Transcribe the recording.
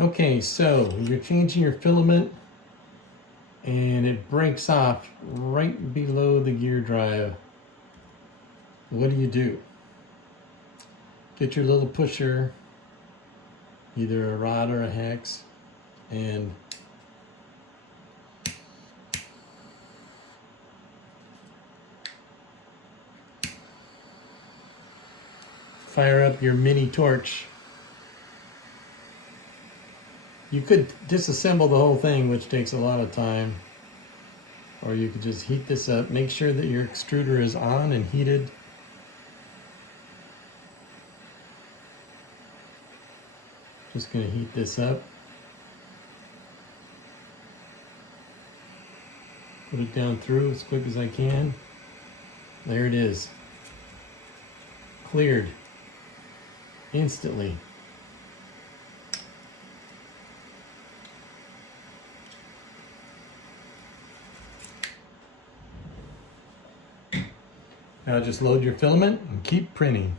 Okay, so you're changing your filament and it breaks off right below the gear drive. What do? Get your little pusher, either a rod or a hex, and fire up your mini torch. You could disassemble the whole thing, which takes a lot of time, or you could just heat this up. Make sure that your extruder is on and heated. Just going to heat this up. Put it down through as quick as I can. There it is. Cleared instantly. Now just load your filament and keep printing.